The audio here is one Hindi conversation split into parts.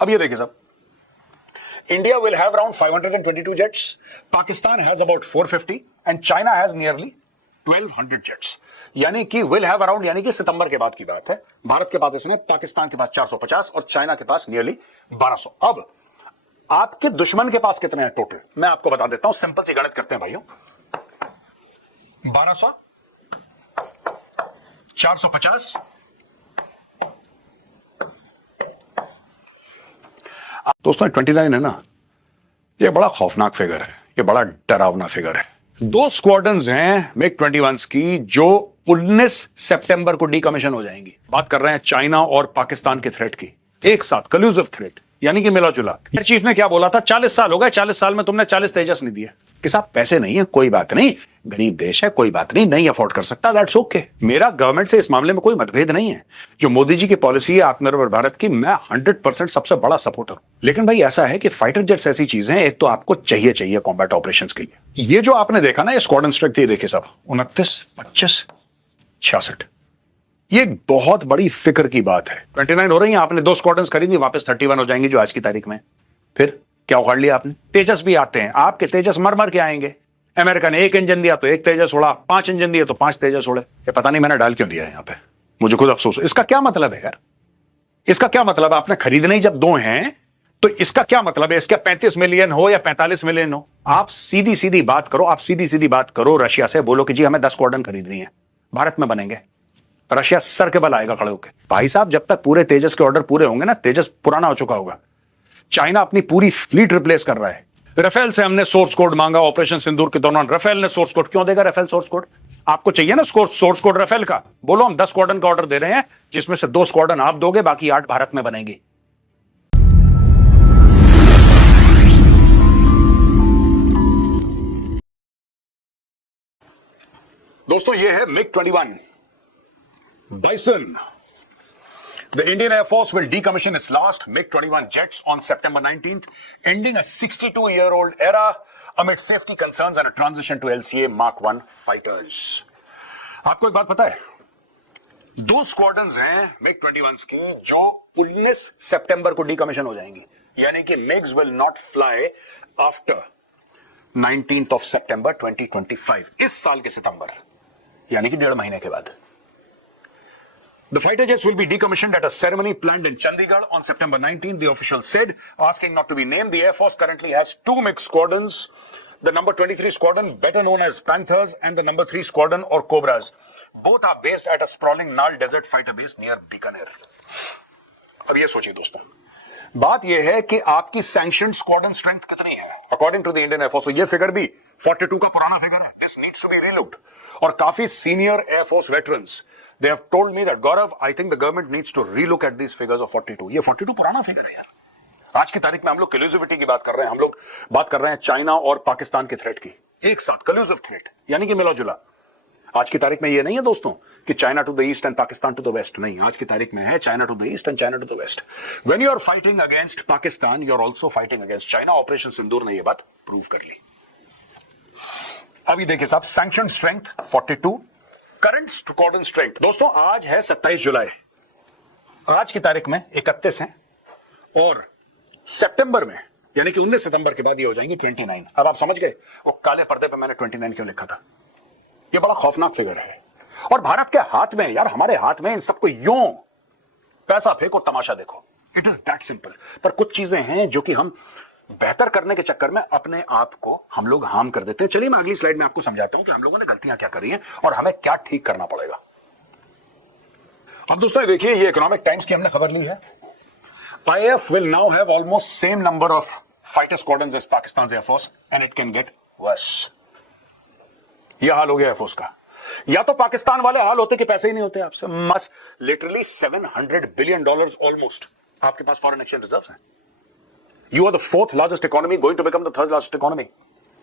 अब ये देखिए साहब, India will have around 522 jets, Pakistan has about 450 and China has nearly 1200 jets. यानी कि विल हैव अराउंड, यानी कि सितंबर के बाद की बात है। भारत के पास इसने, पाकिस्तान के पास 450 और चाइना के पास नियरली 1200। अब आपके दुश्मन के पास कितने हैं टोटल, मैं आपको बता देता हूं। सिंपल सी गणित करते हैं भाइयों। 1200, 450, दोस्तों 29 है ना, ये बड़ा खौफनाक फिगर है, ये बड़ा डरावना फिगर है। 2 स्क्वाड्रन्स हैं मिग 21 की जो 19 सितंबर को डीकमीशन हो जाएंगी। बात कर रहे हैं चाइना और पाकिस्तान के थ्रेट की, एक साथ कल्यूसिव थ्रेट, यानी कि मिला जुला। एयर चीफ ने क्या बोला था, 40 साल हो गए, 40 साल में तुमने 40 तेजस नहीं दिए। कि साहब पैसे नहीं है, कोई बात नहीं, गरीब देश है, कोई बात नहीं अफोर्ड कर सकता, दैट्स ओके। मेरा गवर्नमेंट से इस मामले में कोई मतभेद नहीं है। जो मोदी जी की पॉलिसी है आत्मनिर्भर भारत की, मैं 100% सबसे बड़ा सपोर्टर हूं। लेकिन भाई ऐसा है कि फाइटर जेट्स ऐसी चीजें हैं, एक तो आपको चाहिए कॉम्बैट ऑपरेशंस के लिए। ये जो आपने देखा ना, ये स्क्वाड्रन स्ट्रेंथ, ये देखिए साहब, 29, 25, 66, ये एक बहुत बड़ी फिक्र की बात है। 29 हो रही है, आपने 2 स्क्वाड्रन्स खरीदी, वापस 31 हो जाएंगी जो आज की तारीख में। फिर क्या उखाड़ लिया आपने? तेजस भी आते हैं, आपके तेजस मर के आएंगे। अमेरिका ने 1 इंजन दिया तो 1 तेजस उड़ा, 5 इंजन दिए तो 5 तेजस उड़े। ये पता नहीं मैंने डाल क्यों दिया है यहां पे, मुझे खुद अफसोस। इसका क्या मतलब है यार, इसका क्या मतलब है? आपने खरीदने ही जब 2 हैं तो इसका क्या मतलब है? इसका 35 मिलियन हो या 45 मिलियन हो, आप सीधी बात करो, आप सीधी बात करो रशिया से, बोलो कि जी हमें 10 स्क्वाड्रन खरीदनी है, भारत में बनेंगे। रशिया सर के बल आएगा खड़े होकर। भाई साहब जब तक पूरे तेजस के ऑर्डर पूरे होंगे ना, तेजस पुराना हो चुका होगा। चाइना अपनी पूरी फ्लीट रिप्लेस कर रहा है। राफेल से हमने सोर्स कोड मांगा ऑपरेशन सिंदूर के दौरान, राफेल ने सोर्स कोड क्यों देगा? राफेल सोर्स कोड आपको चाहिए ना, सोर्स कोड राफेल का, बोलो हम 10 स्क्वाड्रन का ऑर्डर दे रहे हैं, जिसमें से 2 स्क्वाड्रन आप दोगे, बाकी 8 भारत में बनेंगी। दोस्तों ये है MiG 21 bison. The Indian Air Force will decommission its last MiG-21 jets on September 19th, ending a 62-year-old era amid safety concerns and a transition to LCA Mark 1 fighters. आपको एक बात पता है, 2 स्क्वाड्रन्स हैं MiG-21 की जो 19 सितंबर को डीकमीशन हो जाएंगी। यानी कि MiGs will not fly after 19th of September 2025, इस साल के सितंबर, यानी कि 1.5 महीने के बाद। The fighter jets will be decommissioned at a ceremony planned in Chandigarh on September 19th, the official said, asking not to be named. The Air Force currently has 2 MiG squadrons, the number 23 squadron, better known as Panthers, and the number 3 squadron or Cobras. Both are based at a sprawling Nal Desert fighter base near Bikaner. अब ये सोचिए दोस्तों, बात यह है कि आपकी सैंक्शनड स्क्वाड्रन स्ट्रेंथ कितनी है according to the Indian air force. ये फिगर भी 42 का पुराना फिगर है। This needs to be relooked. और काफी senior air force veterans they have told me that Gaurav, I think the government needs to relook at these figures of 42. ये 42 पुराना फिगर है यार। आज की तारीख में हम लोग कल्यूसिविटी की बात कर रहे हैं, हम लोग बात कर रहे हैं चाइना और पाकिस्तान के थ्रेट की, एक साथ कल्यूसिव थ्रेट, यानी कि मिला जुला। आज की तारीख में ये नहीं है दोस्तों कि China to the east and Pakistan to the west, नहीं, आज की तारीख में है China to the east and China to the west. When you are fighting against Pakistan, you are also fighting against China. Operation Sindoor ने यह बात प्रूव कर ली। अभी देखिए साहब, sanction strength 42, current squadron strength. दोस्तों आज है 27 जुलाई, आज की तारीख में 31 है, और सितंबर में यानी कि 19 सितंबर के बाद ये हो जाएंगे 29। अब आप समझ गए वो काले पर्दे पे मैंने 29 क्यों लिखा था। ये बड़ा खौफनाक फिगर है और भारत के हाथ में, यार हमारे हाथ में इन सबको यूं पैसा फेंको तमाशा देखो, इट इज दैट सिंपल। पर कुछ चीजें हैं जो कि हम बेहतर करने के चक्कर में अपने आप को हम लोग हार्म कर देते हैं। चलिए मैं अगली स्लाइड में आपको समझाता हूं कि हम लोगों ने गलतियां क्या करी हैं और हमें क्या ठीक करना पड़ेगा। अब दोस्तों देखिए, ये इकोनॉमिक टाइम्स की हमने खबर ली है। IAF will now have almost same number of fighter squadrons as Pakistan's Air Force and it can get worse। यह हाल हो गया एयरफोर्स का। या तो पाकिस्तान वाले हाल होते कि पैसे ही नहीं होते आपसे, मस लिटरली $700 बिलियन ऑलमोस्ट आपके पास फॉरेन एक्सचेंज रिजर्व्स हैं। You are the 4th largest economy, going to become the 3rd largest economy।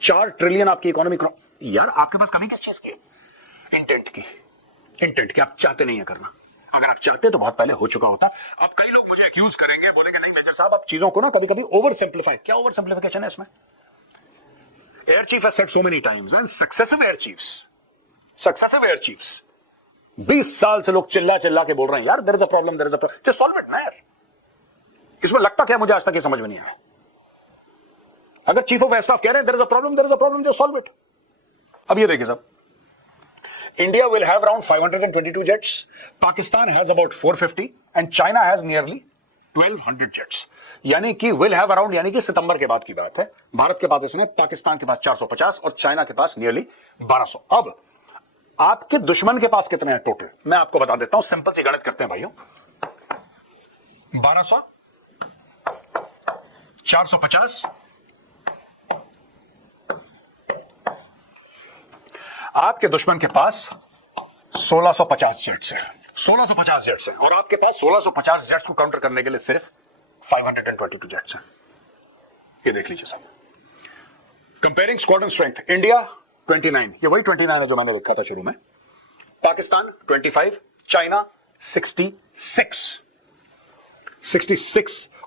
4 trillion आपकी इकोनॉमी। यार आपके पास कमी किस चीज की? इंटेंट की। इंटेंट की आप चाहते नहीं है करना। अगर आप चाहते तो बहुत पहले हो चुका होता। अब कई लोग मुझे एक्यूज करेंगे, बोलेंगे नहीं मेजर साहब आप चीजों को ना कभी कभी ओवर सिंप्लीफाई। क्या ओवर सिंप्लीफिकेशन है इसमें? Air chief has said so many times and successive air chiefs 20 साल से लोग चिल्ला के बोल रहे हैं यार there is a problem, there is a problem, just solve it ना यार। इसमें लगता क्या मुझे आज तक ये समझ में नहीं आया। अगर चीफ ऑफ एयर स्टाफ कह रहे हैं देयर इज अ प्रॉब्लम, जो सॉल्व इट। अब ये देखिए साहब, India will have around 522 jets, Pakistan has about 450 and China has nearly 1200 jets. यानी कि विल हैव अराउंड, यानी कि सितंबर के बाद की बात है। भारत के पास इसमें, पाकिस्तान के पास 450 और चाइना के पास नियरली 1200। अब आपके दुश्मन के पास कितने हैं टोटल, मैं आपको बता देता हूं। सिंपल सी गणित करते हैं भाइयों। 1200, 450, आपके दुश्मन के पास 1650 जेट्स है, 1650 जेट्स है, और आपके पास 1650 जेट्स को काउंटर करने के लिए सिर्फ 522 जेट्स हैं। ये देख लीजिए साहब। कंपेयरिंग स्क्वाड्रन स्ट्रेंथ, इंडिया 29, ये वही 29 है जो मैंने लिखा था शुरू में। पाकिस्तान 25, चाइना 66,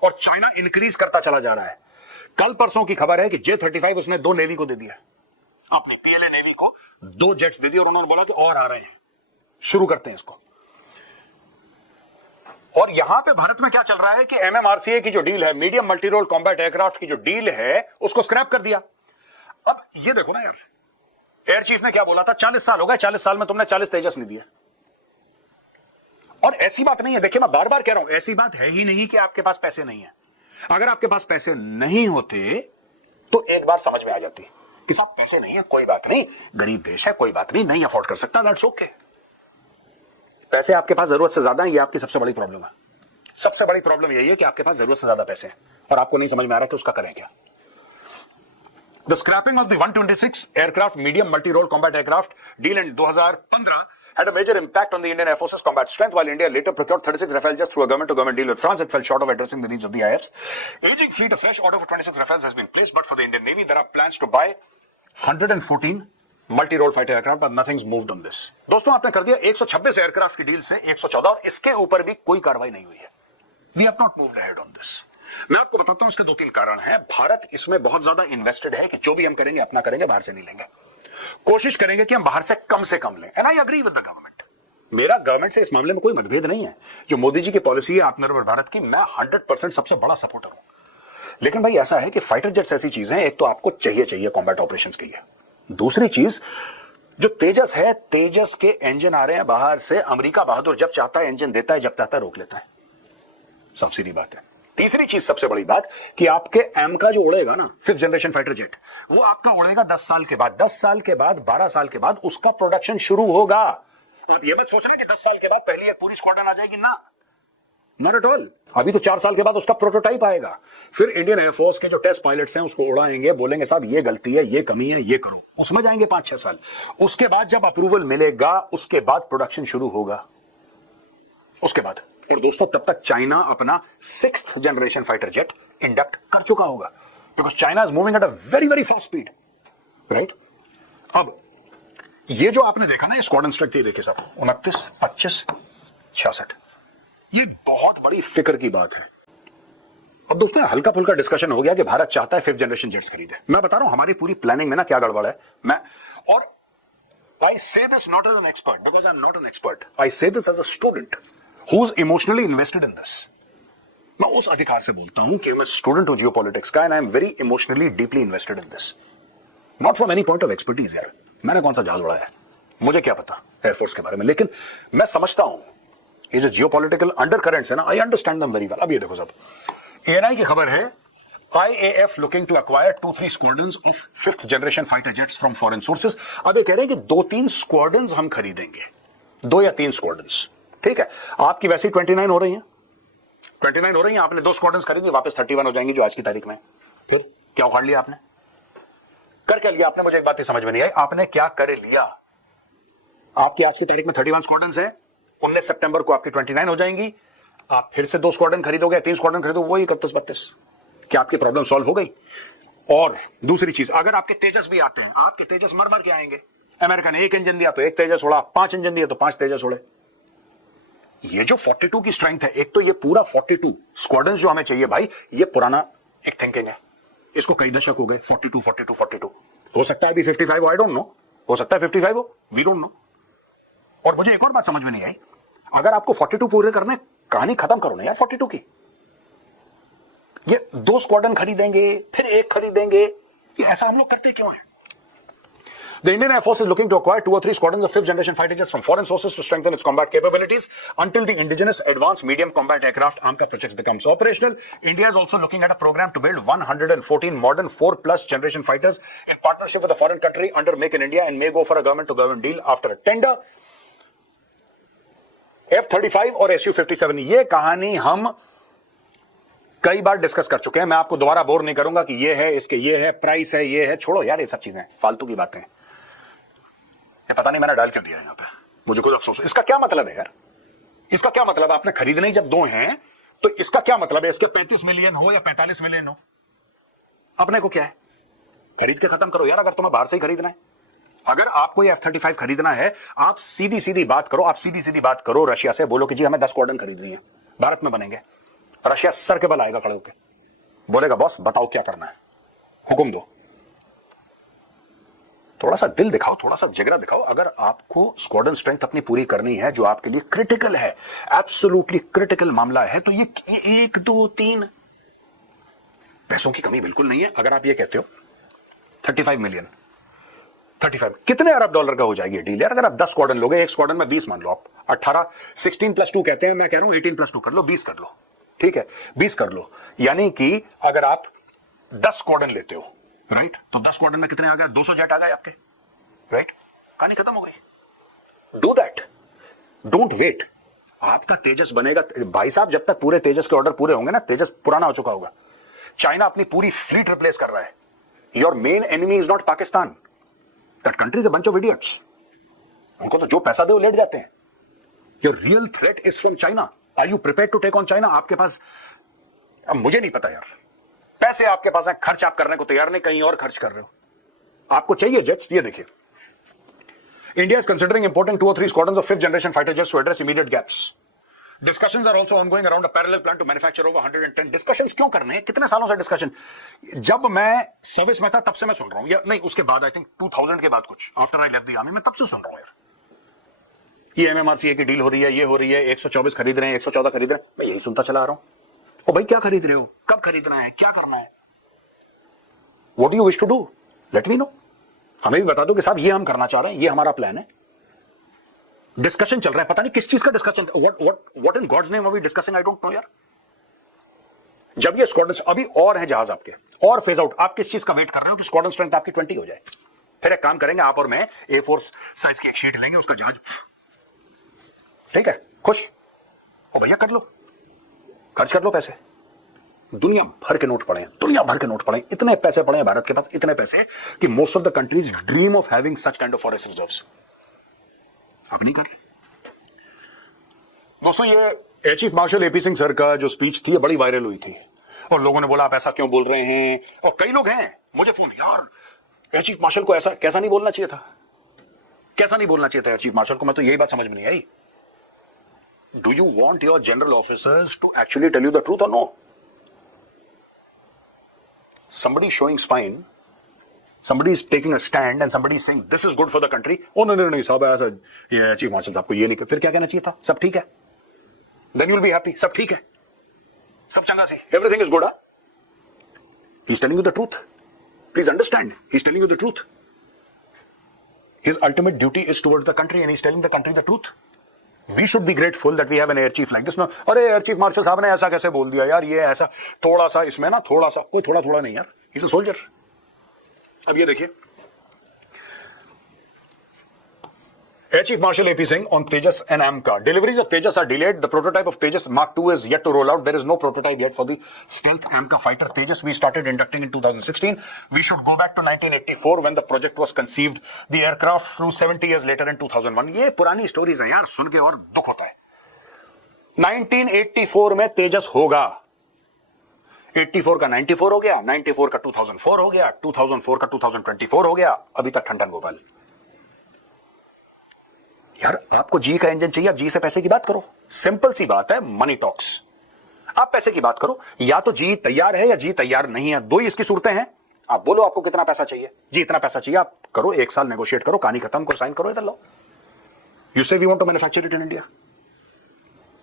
और चाइना इंक्रीज करता चला जा रहा है। कल परसों की खबर है कि J-35 उसने 2 नेवी को दे दिया, अपने PLA नेवी को 2 जेट्स दे दिए, और उन्होंने बोला कि और आ रहे हैं, शुरू करते हैं इसको। और यहां पे भारत में क्या चल रहा है कि MMRCA की जो डील है, medium multi role combat aircraft की जो डील है, उसको स्क्रैप कर दिया। अब ये देखो ना यार, एयर चीफ ने क्या बोला था, 40 साल हो गए, 40 साल में तुमने 40 तेजस नहीं दिए। और ऐसी बात नहीं है, देखिए मैं बार बार कह रहा हूं, ऐसी बात है ही नहीं कि आपके पास पैसे नहीं है। अगर आपके पास पैसे नहीं होते तो एक बार समझ में आ जाती कि साहब पैसे नहीं है, कोई बात नहीं, गरीब देश है, कोई बात नहीं अफोर्ड कर सकता, दैट्स ओके। पैसे आपके पास जरूरत से ज्यादा है, ये आपकी सबसे बड़ी प्रॉब्लम है। सबसे बड़ी प्रॉब्लम यही है कि आपके पास जरूरत से ज्यादा पैसे हैं और आपको नहीं समझ में आ रहा कि उसका करें क्या। The scrapping of the 126 aircraft medium multi role combat aircraft deal in 2015 had a major impact on the Indian Air Force's combat strength. While India later procured 36 Rafale jets through a government-to-government deal with France, it fell short of addressing the needs of the IFs. Aging fleet, a fresh order for 26 Rafales has been placed, but for the Indian Navy, there are plans to buy 114 multi-role fighter aircraft, but nothing's moved on this. दोस्तों, आपने कर दिया 126 एयरक्राफ्ट की डील से 114, और इसके ऊपर भी कोई कार्रवाई नहीं हुई है। We have not moved ahead on this. मैं आपको बताता हूं इसके 2-3 कारण हैं। भारत इसमें बहुत ज्यादा इन्वेस्टेड है कि जो भी हम करेंगे अपना करेंगे, बाहर से नहीं लेंगे। कोशिश करेंगे कि हम बाहर से कम लें। And I agree with the government. मेरा गवर्नमेंट से इस मामले में कोई मतभेद नहीं है। जो मोदी जी की पॉलिसी है आत्मनिर्भर भारत की, मैं 100% सबसे बड़ा सपोर्टर हूं। लेकिन भाई ऐसा है कि फाइटर जेट्स ऐसी चीज है, एक तो आपको चाहिए कॉम्बैट ऑपरेशंस के लिए। दूसरी चीज, जो तेजस है, तेजस के इंजन आ रहे हैं बाहर से। अमेरिका बहादुर जब चाहता है इंजन देता है, जब चाहता है रोक लेता है। सब सीधी बात है। तीसरी चीज, सबसे बड़ी बात, कि आपके एम का जो उड़ेगा ना, 5th जनरेशन फाइटर जेट, वो आपका उड़ेगा 10 साल के बाद। 10 साल के बाद, 12 साल के बाद उसका प्रोडक्शन शुरू होगा। आप ये मत सोचना कि 10 साल के बाद पहली एक पूरी स्क्वाड्रन आ जाएगी, ना, नॉट एट ऑल। अभी तो 4 साल के बाद उसका प्रोटोटाइप आएगा। फिर इंडियन एयरफोर्स के जो टेस्ट पायलट्स हैं उसको उड़ाएंगे, बोलेंगे साहब ये गलती है, ये कमी है, ये करो। उसमें जाएंगे 5-6 साल। उसके बाद जब अप्रूवल मिलेगा, उसके बाद प्रोडक्शन शुरू होगा। उसके बाद, और दोस्तों तब तक चाइना अपना 6th generation fighter jet induct कर चुका होगा, because China is moving at a very very fast speed, right. अब ये जो आपने देखा ना, ये स्क्वाड्रन स्ट्रेंथ, ये देखिए साहब, 29, 25, 66, ये बहुत बड़ी फिक्र की बात है। अब दोस्तों हल्का फुल्का डिस्कशन हो गया कि भारत चाहता है 5th जनरेशन जेट्स खरीदे। मैं बता रहा हूं हमारी पूरी प्लानिंग में ना क्या गड़बड़ है। और I say this not as an expert, because I'm not an expert. I say this as a student who's emotionally invested in this. मैं उस अधिकार से बोलता हूं कि मैं स्टूडेंट हूं जियोपॉलिटिक्स का, and I'm very emotionally deeply invested in this. Not from any point of expertise यार। मैंने कौन सा जहाज उड़ाया है, मुझे क्या पता एयरफोर्स के बारे में, लेकिन मैं समझता हूं ये जो जियोपॉलिटिकल अंडरकरेंट्स है ना, I understand them very well. अब ये देखो साहब, ANI की खबर है, IAF looking to acquire 2-3 squadrons of 5th generation fighter jets from foreign sources. अब ये कह रहे हैं कि 2-3 स्क्वाड्रंस हम खरीदेंगे, 2 या 3 स्क्वाड्रंस। ठीक है, आपकी वैसे ही 29 हो रही हैं, 29 हो रही हैं, आपने 2 स्क्वाड्रंस खरीदी, वापस 31 हो जाएंगी जो आज की तारीख में। फिर क्या उखाड़ लिया आपने, कर क्या लिया आपने? मुझे एक बात ही समझ में नहीं आई, आपने क्या कर लिया? आपकी आज की तारीख में 31 स्क्वाड्रंस है, 19 सितंबर को आपकी 29 हो जाएंगी। आप फिर से 2 स्क्वाड्रन खरीदोगे, 3 स्क्वाड्रन खरीदोगे, वही 31-32। क्या आपकी प्रॉब्लम सॉल्व हो गई? और दूसरी चीज, अगर आपके तेजस भी आते हैं, आपके तेजस मर मर के आएंगे। अमेरिका ने 1 इंजन दिया तो 1 तेजस उड़ा, 5 इंजन दिया तो 5 तेजस उड़े। ये जो 42 की स्ट्रेंथ है, एक तो ये पूरा 42 स्क्वाड्रन जो हमें चाहिए भाई, ये पुराना एक थिंकिंग है, इसको कई दशक हो गए। 42 हो सकता है अभी 55 हो, आई डोंट नो, हो सकता है 55 हो, वी डोंट नो। और मुझे एक और बात समझ में नहीं आई, अगर आपको 42 पूरे करने, कहानी खत्म करो ना यार 42 की। ये 2 स्क्वाड्रन खरीदेंगे, फिर 1 खरीदेंगे, ये ऐसा हम लोग करते क्यों हैं? The Indian Air Force is looking to acquire 2 or 3 squadrons of 5th generation fighter jets from foreign sources to strengthen its combat capabilities until the indigenous advanced medium combat aircraft AMCA project becomes operational. India is also looking at a program to build 114 modern 4+ generation fighters in partnership with a foreign country under Make in India and may go for a government to government deal after a tender. F-35 और Su-57 ये कहानी हम कई बार डिस्कस कर चुके हैं, मैं आपको दोबारा बोर नहीं करूंगा कि ये है, इसके ये है, प्राइस है, ये है, छोड़ो यार ये सब चीजें फालतू की बातें। ये पता नहीं मैंने डाल क्यों दिया यहां पे, मुझे कुछ अफसोस। इसका क्या मतलब है यार? इसका क्या मतलब है? आपने खरीदने ही जब 2 हैं तो इसका क्या मतलब है? इसके 35 मिलियन हो या 45 मिलियन हो, अपने को क्या है? खरीद के खत्म करो यार। अगर तुम्हें बाहर से ही खरीदना है, अगर आपको ये F-35 खरीदना है, आप सीधी सीधी बात करो, आप सीधी सीधी बात करो रशिया से, बोलो कि जी हमें 10 स्क्वाड्रन खरीदनी है, भारत में बनेंगे। रशिया सर के बल आएगा खड़े होकर, बोलेगा बॉस बताओ क्या करना है, हुक्म दो। थोड़ा सा दिल दिखाओ, थोड़ा सा जिगरा दिखाओ। अगर आपको स्क्वाड्रन स्ट्रेंथ अपनी पूरी करनी है, जो आपके लिए क्रिटिकल है, एब्सोल्युटली क्रिटिकल मामला है, तो ये 1 2 3 पैसों की कमी बिल्कुल नहीं है। अगर आप ये कहते हो 35 मिलियन, 35 कितने अरब डॉलर का हो जाएगी डील यार? अगर आप 10 स्क्वाड्रन लोगे, एक स्क्वाड्रन में 20 मान लो, आप 18, 16+2 कहते हैं, मैं कह रहा हूं 18+2 कर लो, 20 कर लो, ठीक है 20 कर लो। यानी कि अगर आप 10 स्क्वाड्रन लेते हो, राइट, तो 10 स्क्वाड्रन में कितने आ गए? 200 जेट आ गए आपके, राइट, कहानी खत्म हो गई। Do that, don't wait. आपका तेजस बनेगा भाई साहब, जब तक पूरे तेजस के ऑर्डर पूरे होंगे ना, तेजस पुराना हो चुका होगा। चाइना अपनी पूरी फ्लीट रिप्लेस कर रहा है। Your main enemy is not Pakistan, that country is a bunch of idiots. उनको तो जो पैसा दे वो लेट जाते हैं। Your real threat is from China. Are you prepared to take on China? आपके पास, अब मुझे नहीं पता यार, पैसे आपके पास है, खर्च आप करने को तैयार नहीं, कहीं और खर्च कर रहे हो। आपको चाहिए जेट्स, ये देखिए, India is considering importing 2 or 3 squadrons of 5th generation fighter jets to address immediate gaps. Discussions are also ongoing around a parallel plan to manufacture over 110. Discussions क्यों करने हैं? कितने सालों से डिस्कशन? जब मैं सर्विस में था तब से मैं सुन रहा हूं, या नहीं उसके बाद, आई थिंक 2000 के बाद, कुछ after I left the army, मैं तब से सुन रहा हूं यार, ये MMRCA की डील हो रही है, ये हो रही है, 124 खरीद रहे हैं, 114 खरीद रहे हैं, मैं यही सुनता चला आ रहा हूं। ओ भाई क्या खरीद रहे हो, कब खरीदना है, क्या करना है, what do you wish to do, let me know. हमें भी बता दो कि साहब ये हम करना चाह रहे हैं, ये हमारा प्लान है। डिस्कशन चल रहा है, पता नहीं किस चीज का discussion, what in god's name are we discussing, I don't know यार। जब ये स्क्वाड्रन अभी और है जहाज आपके, और फेज आउट, आप किस चीज का वेट कर रहे हो कि स्क्वाड्रन स्ट्रेंथ आपकी 20 हो जाए? फिर एक काम करेंगे, आप और मैं A4 साइज की एक शीट लेंगे, उसका जहाज, ठीक है, खुश ओ भैया, कर लो, खर्च कर लो पैसे। दुनिया भर के नोट पड़े हैं, दुनिया भर के नोट पड़े हैं, इतने पैसे पड़े हैं भारत के पास, इतने पैसे कि most of the countries dream of having such kind of forest reserves. आप नहीं कर रहे दोस्तों। ये air chief marshal AP Singh sir का जो स्पीच थी, बड़ी वायरल हुई थी, और लोगों ने बोला आप ऐसा क्यों बोल रहे हैं, और कई लोग हैं मुझे फोन, यार एयर चीफ मार्शल को ऐसा कैसा नहीं बोलना चाहिए था, कैसा नहीं बोलना चाहिए था एयर चीफ मार्शल को। मैं तो यही बात समझ में नहीं आई। Do you want your general officers to actually tell you the truth और no? Somebody is showing spine, somebody is taking a stand and somebody is saying this is good for the country. Oh no नहीं साहब, ऐसा ये चीफ मार्शल साहब को ये नहीं, फिर क्या कहना चाहिए था? सब ठीक है, then you'll be happy, सब ठीक है, सब चंगा सी, everything is good. He's telling you the truth. Please understand, he's telling you the truth. His ultimate duty is towards the country and he's telling the country the truth. We should be grateful that we have an air chief like this. No, अरे एयर चीफ मार्शल साहब ने ऐसा कैसे बोल दिया यार, ये ऐसा, थोड़ा सा इसमें ना, थोड़ा सा, कोई थोड़ा थोड़ा नहीं यार, he's a soldier. अब ये देखिए, Air Chief Marshal AP Singh on Tejas and AMCA. Deliveries of Tejas are delayed. The prototype of Tejas Mark II is yet to roll out. There is no prototype yet for the stealth AMCA fighter Tejas. We started inducting in 2016. We should go back to 1984 when the project was conceived. The aircraft flew 70 years later in 2001. ये पुरानी स्टोरीज हैं यार, सुन के और दुख होता है। 1984 में तेजस होगा, 84 का 94 हो गया, 94 का 2004 हो गया, 2004 का 2024 हो गया, अभी तक ठंडन गोपाल। यार आपको जी का इंजन चाहिए, आप जी से पैसे की बात करो, सिंपल सी बात है, मनी टॉक्स। आप पैसे की बात करो, या तो जी तैयार है या जी तैयार नहीं है, दो ही इसकी सूरतें हैं। आप बोलो आपको कितना पैसा चाहिए, जी इतना पैसा चाहिए, आप करो, 1 साल नेगोशिएट करो, कहानी खत्म करो, साइन करो, इधर लो। You say we want to manufacture it in India.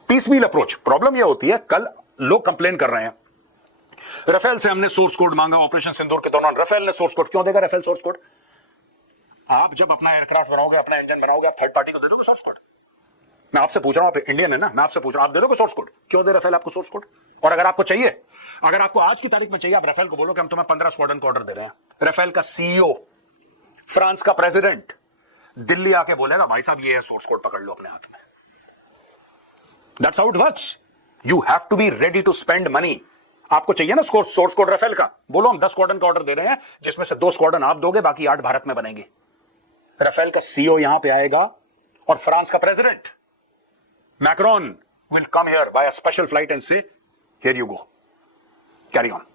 Piecemeal approach. Problem यह होती है, कल लोग कंप्लेन कर रहे हैं राफेल से हमने सोर्स कोड मांगा ऑपरेशन सिंदूर के दौरान, राफेल ने सोर्स कोड क्यों देगा? राफेल सोर्स कोड, आप जब अपना एयरक्राफ्ट बनाओगे, अपना इंजन बनाओगे, आप थर्ड पार्टी को दे दोगे सोर्स कोड? मैं आपसे पूछ रहा हूं, आप इंडियन है ना, मैं आपसे पूछ रहा हूं, आप दे दोगे सोर्स कोड? क्यों दे राफेल आपको सोर्स कोड? और अगर आपको चाहिए, अगर आपको आज की तारीख में चाहिए, आप राफेल को बोलो कि हम तुम्हें 15 स्क्वाड्रन को ऑर्डर दे रहे हैं। राफेल का सीईओ, फ्रांस का प्रेसिडेंट दिल्ली आके बोलेगा भाई साहब ये है सोर्स कोड, पकड़ लो अपने हाथ में। That's how it works. You have to be ready to spend money. आपको चाहिए ना सोर्स कोड राफेल का, बोलो हम 10 स्क्वाड्रन का ऑर्डर दे रहे हैं, जिसमें से 2 स्क्वाड्रन आप दोगे, बाकी 8 भारत में बनेंगे। राफेल का सीईओ यहां पे आएगा और फ्रांस का president Macron will come here by a special flight and say, here you go, carry on.